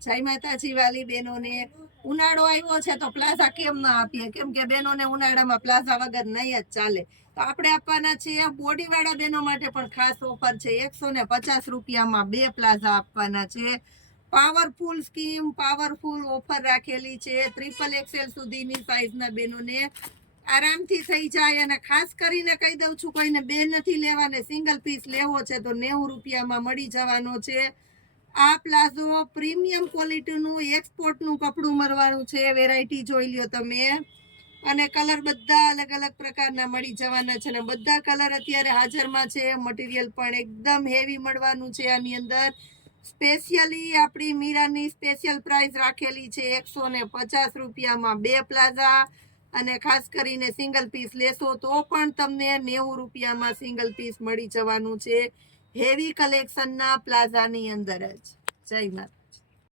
જય માતાજી વાલી બહેનોને. ઉનાળો આવ્યો છે તો પ્લાઝા કેમ ના આપીએ, કેમ કે બહેનોને ઉનાળામાં પ્લાઝા વગર નહીં જ ચાલે. તો આપણે આપવાના છીએ બોડીવાળા બહેનો માટે પણ ખાસ ઓફર છે. 150 રૂપિયામાં 2 પ્લાઝા આપવાના છે. પાવરફુલ સ્કીમ, પાવરફુલ ઓફર રાખેલી છે. XXL સુધીની સાઈઝના બહેનોને આરામથી થઈ જાય. અને ખાસ કરીને કહી દઉં છું, કોઈને 2 નથી લેવાને, સિંગલ પીસ લેવો છે તો 90 રૂપિયામાં મળી જવાનો છે. આ પ્લાઝો પ્રીમિયમ ક્વોલિટીનું એક્સપોર્ટનું કપડું મળવાનું છે. વેરાયટી જોઈ લ્યો તમે. અને કલર બધા અલગ અલગ પ્રકારના મળી જવાના છે. અને બધા કલર અત્યારે હાજરમાં છે. મટીરિયલ પણ એકદમ હેવી મળવાનું છે. આની અંદર સ્પેશિયલી આપણી મીરાની સ્પેશિયલ પ્રાઇસ રાખેલી છે 150 રૂપિયામાં 2 પ્લાઝા. અને ખાસ કરીને સિંગલ પીસ લેશો તો પણ તમને 90 રૂપિયામાં સિંગલ પીસ મળી જવાનું છે હેવી કલેક્શનના પ્લાઝાની અંદર જ. જય માતા.